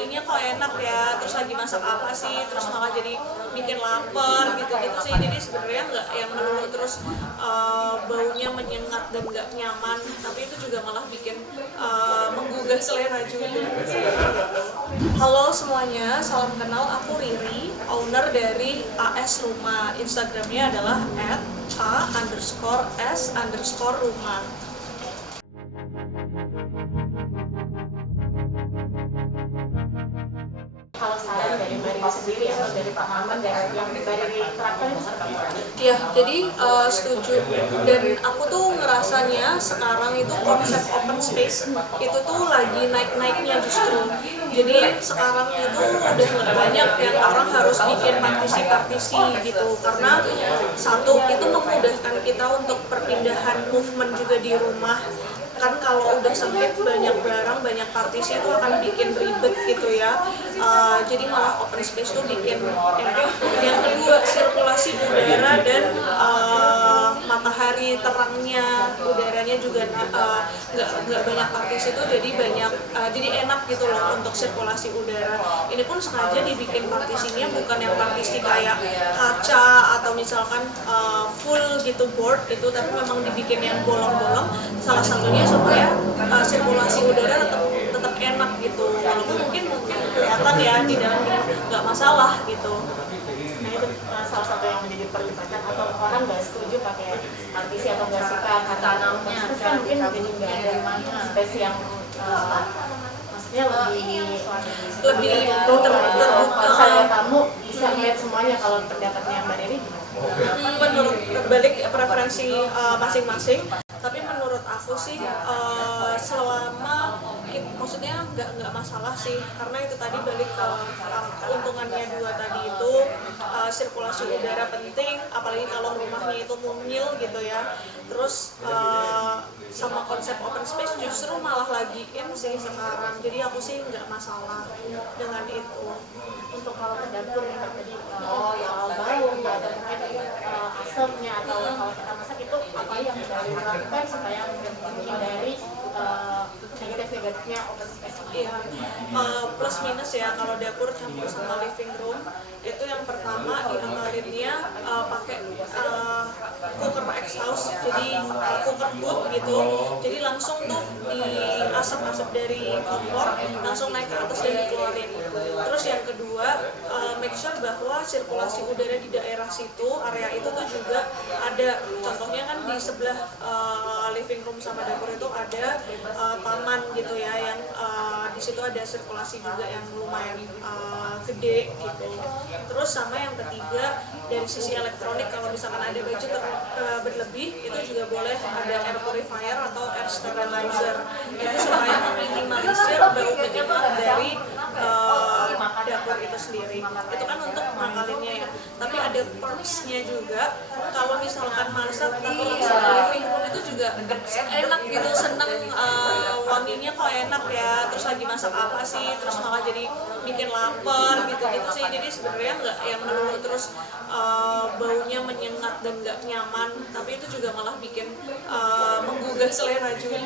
wanginya kok enak ya, terus lagi masak apa sih, terus malah jadi bikin lapar gitu-gitu sih. Jadi sebenarnya nggak yang melulu terus baunya menyengat dan nggak nyaman, tapi itu juga malah bikin menggugah selera juga. Halo semuanya, salam kenal, aku Riri, owner dari AS Rumah. Instagramnya adalah @a_s_rumah. Kalau saran dari Mbak Riri sendiri atau dari Pak Maman dari yang Mbak Riri terapkan itu seperti apa? Iya, jadi setuju. Dan aku tuh ngerasanya sekarang itu konsep open space itu tuh lagi naik-naiknya justru. Jadi sekarang itu udah nggak banyak yang orang harus bikin partisi-partisi gitu, karena satu itu memudahkan kita untuk perpindahan movement juga di rumah. Kan kalau udah sampai banyak barang, banyak partisi itu akan bikin ribet gitu ya. Jadi malah open space tuh bikin enak. Yang kedua, sirkulasi udara dan matahari terangnya, udaranya juga nggak banyak partisi itu, jadi banyak jadi enak gitu loh untuk sirkulasi udara. Ini pun sengaja dibikin partisinya bukan yang partisi kayak kaca atau misalkan full gitu board itu, tapi memang dibikin yang bolong-bolong. Salah satunya supaya sirkulasi udara tetap enak gitu, walaupun mungkin kelihatan ya di dalam nggak masalah gitu. Nah itu salah satu yang menjadi perdebatan atau orang nggak setuju pakai partisi atau nggak suka karena tanamnya kan mungkin jadi nggak ada space yang maksudnya lebih terbuka. Kalau saya tamu bisa melihat semuanya. Kalau pendapatnya Mbak Riri menurut balik preferensi masing-masing, tapi menurut aku sih selama maksudnya nggak masalah sih, karena itu tadi balik ke keuntungannya dua tadi itu, sirkulasi udara penting, apalagi kalau rumahnya itu mungil gitu ya. Terus sama konsep open space justru malah lagi in sih sekarang, jadi aku sih nggak masalah dengan itu. untuk kalau ke dapur yang tadi bau atau mungkin asamnya atau kalau kita masak itu apa yang harus dilakukan supaya menghindari negatif-negatifnya open space? Iya, plus minus ya kalau dapur campur sama living room itu, yang pertama diakalinnya pakai cooker exhaust, jadi cooker boot gitu, jadi langsung tuh di asap-asap dari kompor langsung naik ke atas dan dikeluarin. Terus yang kedua, make sure bahwa sirkulasi udara di daerah situ, area itu tuh juga ada, contohnya kan di sebelah living room sama dapur itu ada taman gitu ya, yang di situ ada sirkulasi juga yang lumayan gede gitu. Terus sama yang ketiga, dari sisi elektronik, kalau misalkan ada budget berlebih, itu juga boleh ada air purifier atau air sterilizer, itu supaya meminimalisir bau menyengat dari dapur itu sendiri. Itu kan untuk ngakalinnya ya, tapi ada perks-nya juga. Kalau misalkan masak tapi living room itu juga enak gitu, seneng wanginya kok enak ya, terus lagi masak apa sih, terus malah jadi bikin lapar gitu-gitu sih. Jadi sebenarnya nggak yang melulu terus baunya menyengat dan nggak nyaman, tapi itu juga malah bikin menggugah selera juga.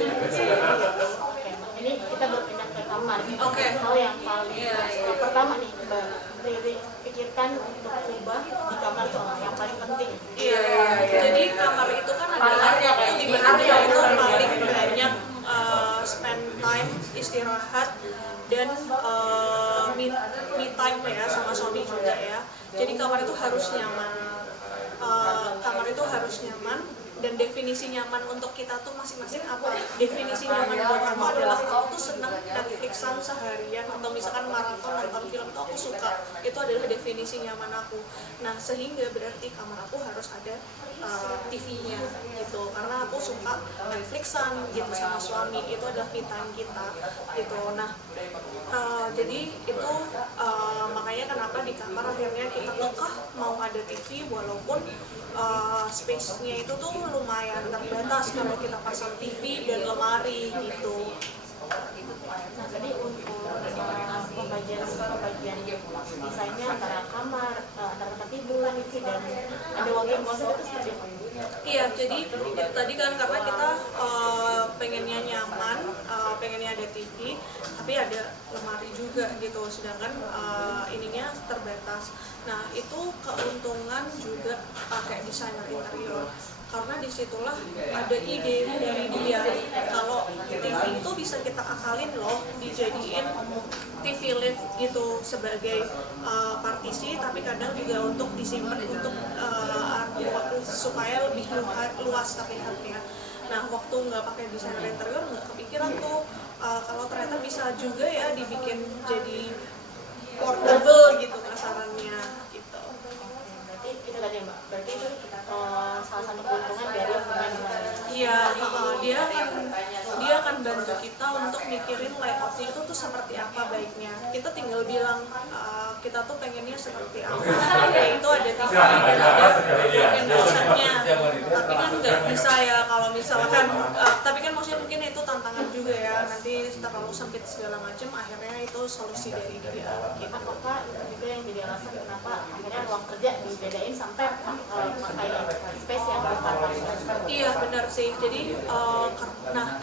Ini kita berpindah ke kamar. Oke. Hal yang paling pertama nih Mbak Riri pikirkan untuk ubah di kamar itu yang paling penting. Iya, jadi kamar itu kan adalah di mana kita itu paling banyak spend time, istirahat, dan me time ya sama suami juga ya. Jadi kamar itu harus nyaman. Kamar itu harus nyaman. Dan definisi nyaman untuk kita tuh masing-masing apa? Definisi nyaman buat kamu adalah kamu tuh senang Netflixan seharian atau misalkan maraton nonton film tuh aku suka. Itu adalah definisi nyaman aku. Nah, sehingga berarti kamar aku harus ada TV-nya gitu. Karena aku suka Netflixan gitu sama suami. Itu adalah me time kita gitu. Nah, jadi itu makanya kenapa di kamar akhirnya kita kekeh mau ada TV, walaupun space-nya itu tuh lumayan terbatas kalau kita pasang TV dan lemari gitu. Nah tadi untuk pembagian desainnya antara kamar, antara tempat tidur, TV dan ada walk-in closet itu seperti apa? Iya, jadi tadi kan karena kita pengennya nyaman, pengennya ada TV, tapi ada lemari juga gitu, sedangkan ininya terbatas. Nah itu keuntungan juga pakai desainer interior, karena disitulah ada ide dari dia kalau TV itu bisa kita akalin loh dijadiin TV lift gitu sebagai partisi, tapi kadang juga untuk disimpan untuk supaya lebih luas terlihatnya. Nah waktu nggak pakai desainer interior nggak kepikiran tuh kalau ternyata bisa juga ya dibikin jadi portable gitu kasarannya gitu. Berarti itu tadi Mbak, berarti itu salah satu keuntungan dari desainer. Iya, dia akan bantu kita untuk mikirin layoutnya itu tuh seperti apa baiknya. Kita tinggal bilang kita tuh pengennya seperti apa. Yaitu ada TV dan ada Indonesianya. Tapi kan nggak bisa ya kalau misalkan. Tapi kan maksudnya mungkin itu tantangan juga ya. Nanti terlalu sempit segala macam. Akhirnya itu solusi dari dia. Gitu. Apakah itu juga yang jadi alasan kenapa akhirnya ruang kerja dibedain sampai pakai space yang berpartisan? Iya benar sih. Jadi nah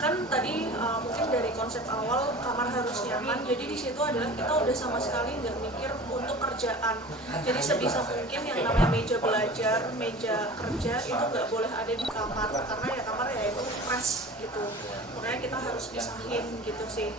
kan tadi mungkin dari konsep awal kamar harus nyaman, jadi di situ adalah kita udah sama sekali nggak mikir untuk kerjaan. Jadi sebisa mungkin yang namanya meja belajar, meja kerja itu nggak boleh ada di kamar, karena ya kamar ya itu fresh gitu, makanya kita harus pisahin gitu sih.